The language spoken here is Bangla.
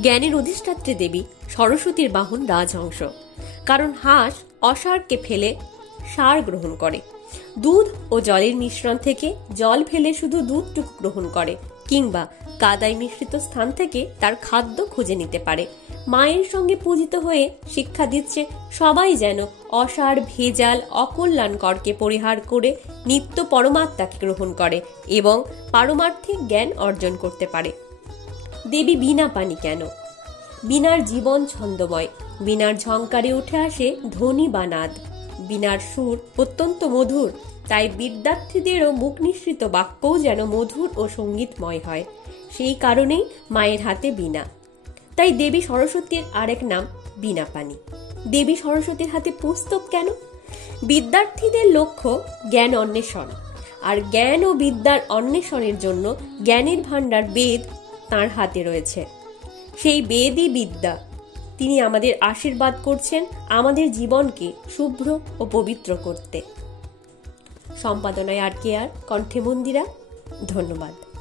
জ্ঞানের অধিষ্ঠাত্রী দেবী সরস্বতীর বাহন রাজহংস। কারণ হাঁস অসারকে ফেলে সার গ্রহণ করে, দুধ ও জলের মিশ্রণ থেকে জল ফেলে শুধু দুধটুকু গ্রহণ করে, কিংবা কাদায় মিশ্রিত স্থান থেকে তার খাদ্য খুঁজে নিতে পারে। মায়ের সঙ্গে পূজিত হয়ে শিক্ষা দিচ্ছে সবাই যেন অসার, ভেজাল, অকল্যাণকরকে পরিহার করে নিত্য পরমাত্মাকে গ্রহণ করে এবং পারমার্থিক জ্ঞান অর্জন করতে পারে। দেবী বীণা পানি কেন? বীণার জীবন ছন্দময়, বীণার ঝংকারে উঠে আসে ধ্বনি বা নাদ। বীণার সুর অত্যন্ত মধুর, তাই বিদ্যার্থীদেরও মুখ নিঃসৃত বাক্যও যেন মধুর ও সঙ্গীতময় হয়। সেই কারণেই মায়ের হাতে বীণা। তাই দেবী সরস্বতীর আরেক নাম বীণা পানি। দেবী সরস্বতীর হাতে পুস্তক কেন? বিদ্যার্থীদের লক্ষ্য জ্ঞান অন্বেষণ, আর জ্ঞান ও বিদ্যার অন্বেষণের জন্য জ্ঞানের ভাণ্ডার বেদ তাঁর হাতে রয়েছে। সেই বেদই বিদ্যা। তিনি আমাদের আশীর্বাদ করছেন আমাদের জীবনকে শুভ্র ও পবিত্র করতে। সম্পাদনায় আর কে আর, কণ্ঠে মন্দিরা। ধন্যবাদ।